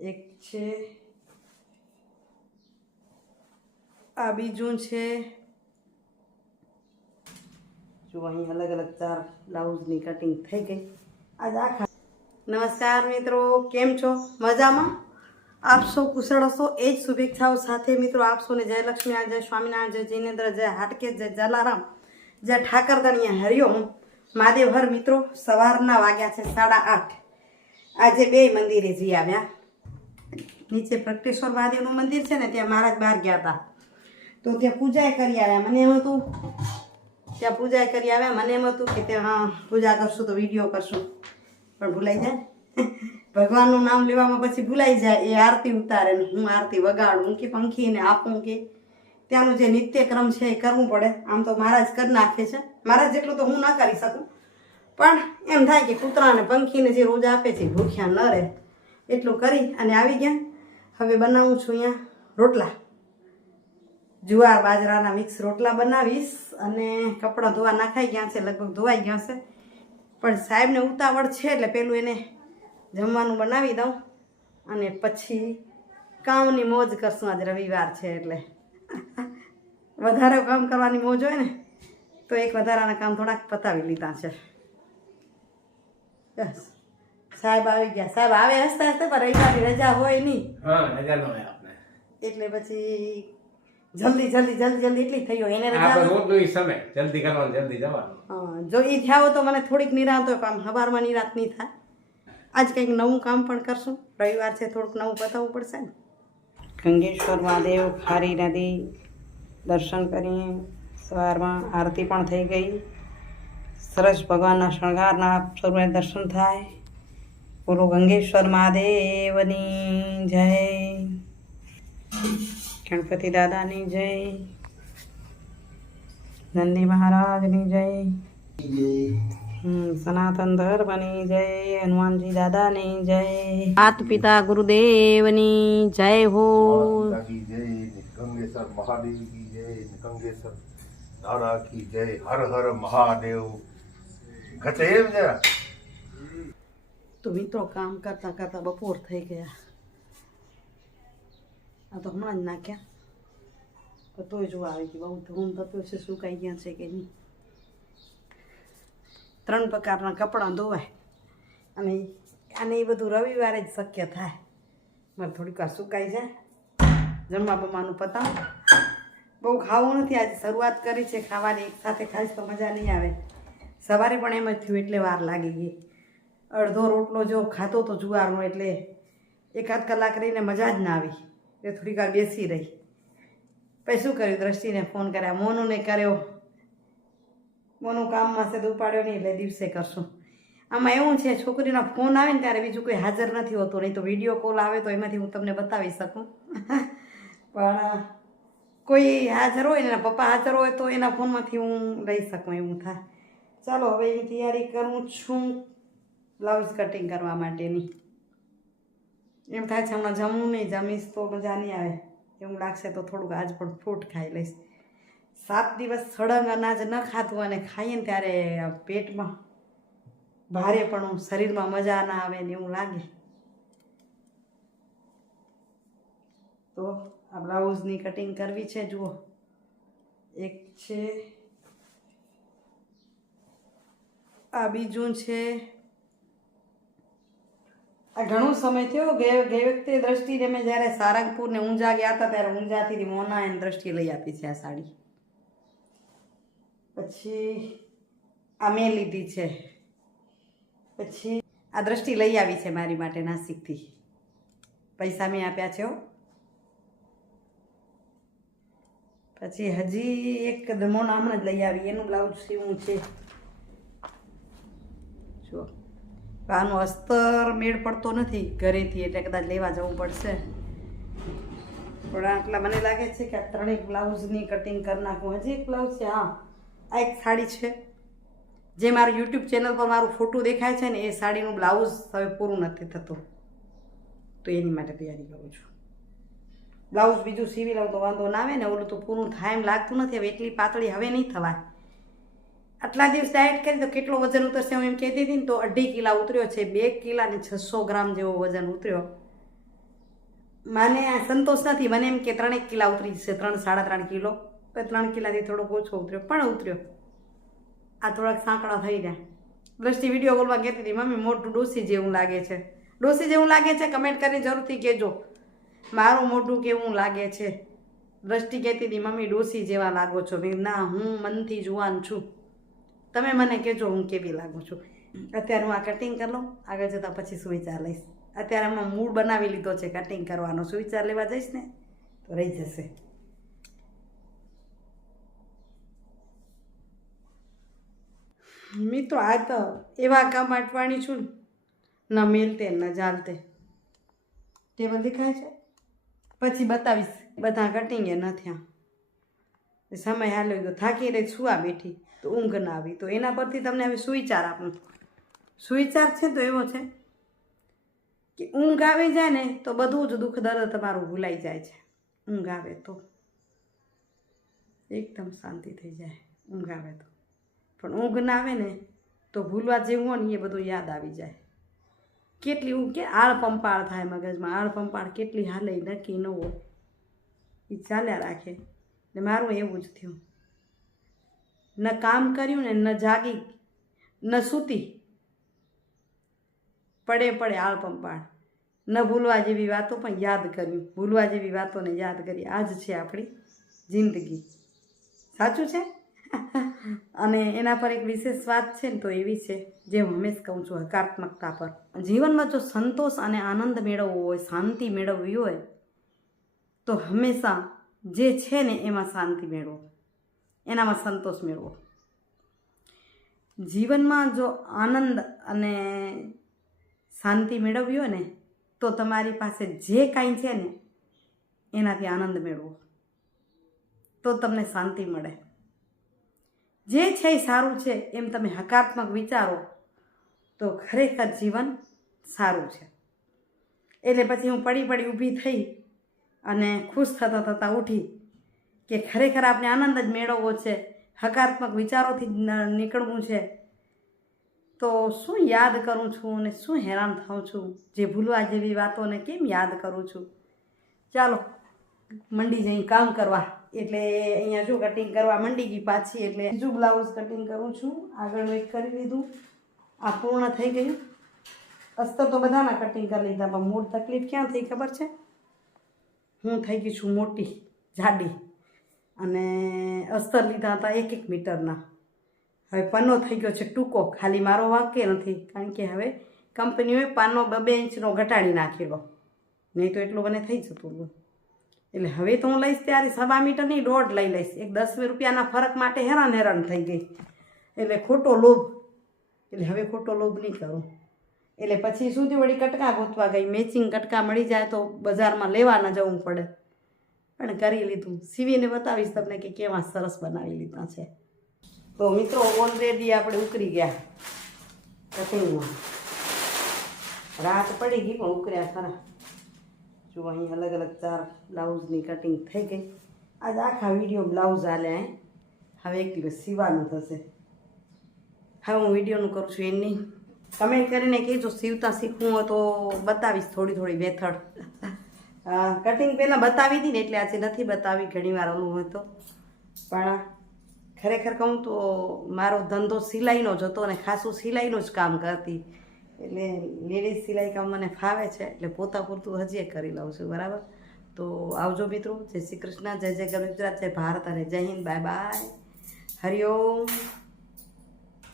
એક છે આ બીજું છે જો અહીં અલગ અલગ 4 બ્લાઉઝની કટિંગ થઈ ગઈ આજ આખા નમસ્કાર મિત્રો કેમ છો મજામાં આપ સૌ કુશળ હશો એ જ શુભેચ્છાઓ સાથે મિત્રો આપ સૌને જય લક્ષ્મી જય સ્વામિનારાયણ જય જિનેન્દ્ર જય હાટકેશ જય જલારામ જય ઠાકરધણીયા હરિઓમ મહાદેવ હર મિત્રો સવારના વાગ્યા છે 8:30 આજે બે મંદિરે જઈ આવ્યા નીચે પ્રગટેશ્વર મહાદેવનું મંદિર છે ને ત્યાં મહારાજ બહાર ગયા હતા તો ત્યાં પૂજા કરી આવ્યા મને એમ હતું ત્યાં પૂજા કરી આવ્યા મને એમ હતું કે ત્યાં પૂજા કરશું તો વિડીયો કરશું પણ ભૂલાઈ જાય ભગવાનનું નામ લેવામાં પછી ભૂલાઈ જાય એ આરતી ઉતારે ને હું આરતી વગાડું કે પંખીને આપું કે ત્યાંનું જે નિત્યક્રમ છે એ કરવું પડે આમ તો મહારાજ કરી નાખે છે મહારાજ જેટલું તો હું ના કરી શકું પણ એમ થાય કે કૂતરાને પંખીને જે રોજ આપે છે ભૂખ્યા ન રહે એટલું કરી અને આવી ગયા હવે બનાવું છું અહીંયા રોટલા જુવાર બાજરાના મિક્સ રોટલા બનાવીશ અને કપડાં ધોવા નાખાઈ ગયા છે લગભગ ધોવાઈ ગયા છે પણ સાહેબને ઉતાવળ છે એટલે પેલું એને જમવાનું બનાવી દઉં અને પછી કામની મોજ કરશું આજે રવિવાર છે એટલે વધારે કામ કરવાની મોજ હોય ને તો એક વધારાના કામ થોડાક પતાવી લીધા છે બસ સાહેબ આવી ગયા સાહેબ આવે હસતા હસતા પણ રવિવારની રજા હોય નહીં એટલે પછી જલ્દી એટલી થઈ હોય એને રજા જલ્દી કરવાનું જલ્દી જવાનું હા જો એ થયા હોય તો મને થોડીક નિરાંત હોય પણ સવારમાં નિરાંત નહીં થાય આજ કંઈક નવું કામ પણ કરશું રવિવાર છે થોડુંક નવું પતાવવું પડશે ને ગંગેશ્વર મહાદેવ ખારી નદી દર્શન કરીએ સવારમાં આરતી પણ થઈ ગઈ સરસ ભગવાનના શણગારના સર્વે દર્શન થાય બોલો ગંગેશ્વર મહાદેવની જય ગણપતિ દાદાની જય નંદી મહારાજની જય સનાતન ધર્મની જય હનુમાનજી દાદાની જય માત પિતા ગુરુદેવની જય હો ગંગેશ્વર મહાદેવ કી જય ગંગેશ્વર દાદા કી જય હર હર મહાદેવ ઘટે એમ જરા તો મિત્રો કામ કરતા કરતા બપોર થઈ ગયા આ તો હમણાં જ નાખ્યા તો તોય જોવા આવી ગઈ બહુ ધૂમ થતો છે સુકાઈ ગયા છે કે નહીં 3 પ્રકારના કપડાં ધોવાય અને એ બધું રવિવારે જ શક્ય થાય મારે થોડીક વાર સુકાઈ જાય જમવા બમાનું પતાવ બહુ ખાવું નથી આજે શરૂઆત કરી છે ખાવાની એક સાથે ખાઈશ તો મજા નહીં આવે સવારે પણ એમ જ થયું એટલે વાર લાગી ગઈ અડધો રોટલો જો ખાતો તો જુવારનો એટલે 1-8 કલાક રહીને મજા જ ના આવી એ થોડીક વાર બેસી રહી પછી શું કર્યું દ્રષ્ટિને ફોન કર્યા મોનુને કર્યો મોનું કામમાં છે તો ઉપાડ્યો નહીં એટલે દિવસે કરશું આમાં એવું છે છોકરીનો ફોન આવે ને ત્યારે બીજું કોઈ હાજર નથી હોતું નહીં તો વિડીયો કોલ આવે તો એમાંથી હું તમને બતાવી શકું પણ કોઈ હાજર હોય ને એના પપ્પા હાજર હોય તો એના ફોનમાંથી હું લઈ શકું એવું થાય ચાલો હવે એની તૈયારી કરું છું બ્લાઉઝ કટિંગ કરવા માટેની એમ થાય છે હમણાં જમવું નહીં જમીશ તો મજા નહીં આવે એવું લાગશે તો થોડુંક આજ પણ ફ્રૂટ ખાઈ લઈશ 7 દિવસ સળંગ અનાજ ન ખાતું અને ખાઈએ ને ત્યારે પેટમાં ભારે પણ શરીરમાં મજા ના આવે ને એવું લાગે તો આ બ્લાઉઝની કટિંગ કરવી છે જુઓ એક છે આ બીજું છે આ ઘણો સમય થયો ગઈ વખતે દ્રષ્ટિને મેં જ્યારે સારંગપુર ને ઊંઝા ગયા હતા ત્યારે ઊંઝાથી મોના એને દ્રષ્ટિ લઈ આપી છે આ સાડી પછી આ મેં લીધી છે પછી આ દ્રષ્ટિ લઈ આવી છે મારી માટે નાસિકથી પૈસા મેં આપ્યા છે પછી હજી એક મોના હમણાં જ લઈ આવી એનું બ્લાઉઝ સીવું છે જો આનું અસ્તર મેળ પડતો નથી ઘરેથી એટલે કદાચ લેવા જવું પડશે પણ આટલા મને લાગે છે કે આ 3 બ્લાઉઝની કટિંગ કરી નાખું હજી એક બ્લાઉઝ છે હા આ એક સાડી છે જે મારું યુટ્યુબ ચેનલ પર મારું ફોટો દેખાય છે ને એ સાડીનું બ્લાઉઝ હવે પૂરું નથી થતું તો એની માટે તૈયારી કરું છું બ્લાઉઝ બીજું સીવી લઉં તો વાંધો ના આવે ને ઓલું તો પૂરું થાય એમ લાગતું નથી હવે એટલી પાતળી હવે નહીં થવાય આટલા દિવસ ડાયટ કરી તો કેટલો વજન ઉતરશે હું એમ કહેતી હતી ને તો 2.5 કિલા ઉતર્યો છે 2 કિલા ને 600 ગ્રામ જેવો વજન ઉતર્યો મને આ સંતોષ નથી. મને એમ કે 3 કિલા ઉતરી જશે, 3-3.5 કિલો. પણ 3 કિલાથી થોડોક ઓછો ઉતર્યો, પણ ઉતર્યો. આ થોડાક સાંકડા થઈ રહ્યા. દ્રષ્ટિ વિડીયો કોલમાં કહેતી હતી, મમ્મી મોટું ડોસી જેવું લાગે છે. ડોસી જેવું લાગે છે? કમેન્ટ કરીને જરૂરથી કહેજો મારું મોઢું કેવું લાગે છે. દ્રષ્ટિ કહેતી હતી, મમ્મી ડોસી જેવા લાગો છો. ના, હું મનથી જુવાન છું. તમે મને કહેજો હું કેવી લાગુ છું. અત્યારે હું આ કટિંગ કરી લઉં, આગળ જતાં પછી સુવિચાર લઈશ. અત્યારે હમણાં મૂડ બનાવી લીધો છે કટિંગ કરવાનો. સુવિચાર લેવા જઈશ ને તો રહી જશે. મિત્રો આ તો એવા કામ અટવાણી છું ને, ન મેલતે ન જાલતે. ટેબલ દેખાય છે, પછી બતાવીશ. બધા કટિંગ એ ન થયા. સમય હાલ્યો ગયો, થાકી રહી, સુવા બેઠી તો ઊંઘ ના આવી. તો એના પરથી તમને હવે સુવિચાર આપું. સુવિચાર છે તો એવો છે કે ઊંઘ આવી જાય ને તો બધું જ દુઃખ દર્દ તમારું ભૂલાઈ જાય છે. ઊંઘ આવે તો એકદમ શાંતિ થઈ જાય. ઊંઘ આવે તો. પણ ઊંઘ ના આવે ને તો ભૂલવા જેવું હોય ને એ બધું યાદ આવી જાય. કેટલી ઊંઘ કે આળ પંપાળ થાય મગજમાં. આળ પંપાળ કેટલી હાલે નક્કી ન હોય, એ ચાલ્યા રાખે. ને મારું એવું જ થયું. ન કામ કર્યું ને ન જાગી ન સૂતી, પડે આળ પંપાળ. ન ભૂલવા જેવી વાતો પણ યાદ કર્યું, ભૂલવા જેવી વાતોને યાદ કરી. આ જ છે આપણી જિંદગી. સાચું છે. અને એના પર એક વિશેષ વાત છે ને તો એવી છે, જે હું હંમેશા કહું છું, હકારાત્મકતા પર. જીવનમાં જો સંતોષ અને આનંદ મેળવવો હોય, શાંતિ મેળવવી હોય તો હંમેશા જે છે ને એમાં શાંતિ મેળવો, એનામાં સંતોષ મેળવો. જીવનમાં જો આનંદ અને શાંતિ મેળવવી હોય ને તો તમારી પાસે જે કાંઈ છે ને એનાથી આનંદ મેળવો, તો તમને શાંતિ મળે. જે છે એ સારું છે એમ તમે હકારાત્મક વિચારો તો ખરેખર જીવન સારું છે. એટલે પછી હું પડી ઊભી થઈ અને ખુશ થતાં ઉઠી કે ખરેખર આપણે આનંદ જ મેળવવો છે, હકારાત્મક વિચારોથી નીકળવું છે. તો શું યાદ કરું છું અને શું હેરાન થાઉં છું? જે ભૂલવા જેવી વાતોને કેમ યાદ કરું છું? ચાલો મંડી જઈ કામ કરવા. એટલે અહીંયા જો કટિંગ કરવા મંડી ગઈ પાછી. એટલે બીજું બ્લાઉઝ કટિંગ કરું છું. આગળનું એક કરી લીધું, આ પૂર્ણ થઈ ગયું. અસ્તર તો બધાના કટિંગ કરી લીધા, પણ મૂળ તકલીફ ક્યાં થઈ ખબર છે? હું થઈ ગઈ છું મોટી, જાડી, અને અસ્તર લીધા હતા 1-1 મીટરના. હવે પન્નો થઈ ગયો છે ટૂંકો. ખાલી મારો વાંકે નથી, કારણ કે હવે કંપનીઓએ પાનો 2 ઇંચનો ઘટાડી નાખેલો, નહીં તો એટલું મને થઈ જતું હતું. એટલે હવે તો હું લઈશ ત્યારે 1.25 મીટરની 1.5 લઈ લઈશ. એક 10 રૂપિયાના ફરક માટે હેરાન થઈ ગઈ. એટલે ખોટો લોભ. એટલે હવે ખોટો લોભ નહીં કરું. એટલે પછી સુધી વળી કટકા ગોતવા ગઈ. મેચિંગ કટકા મળી જાય તો બજારમાં લેવા ન જવું પડે. પણ કરી લીધું. સીવીને બતાવીશ તમને કે કેવા સરસ બનાવી લીધા છે. તો મિત્રો ઓલરેડી આપણે ઉકળી ગયા કટિંગમાં. રાત પડી ગઈ પણ ઉકળ્યા ખરા. જો અહીં અલગ 4 બ્લાઉઝની કટિંગ થઈ ગઈ. આજે આખા વિડીયો બ્લાઉઝ હાલે. હવે એક દિવસ સીવાનું થશે. હવે હું વિડીયોનું કરું છું એની. કમેન્ટ કરીને કહેજો સીવતા શીખવું હોય તો બતાવીશ થોડી મેથડ. કટિંગ પહેલાં બતાવી હતી ને એટલે આજે નથી બતાવી. ઘણીવાર ઓલું હોય તો. પણ ખરેખર કહું તો મારો ધંધો સિલાઈનો જ હતો અને ખાસું સિલાઈનું જ કામ કરતી. એટલે લેડીઝ સિલાઈ કામ મને ફાવે છે, એટલે પોતા પૂરતું હજી કરી લઉં છું. બરાબર. તો આવજો મિત્રો. જય શ્રી કૃષ્ણ, જય ગુજરાત, જય ભારત અને જય હિન્દ. Bye bye. હરિઓમ.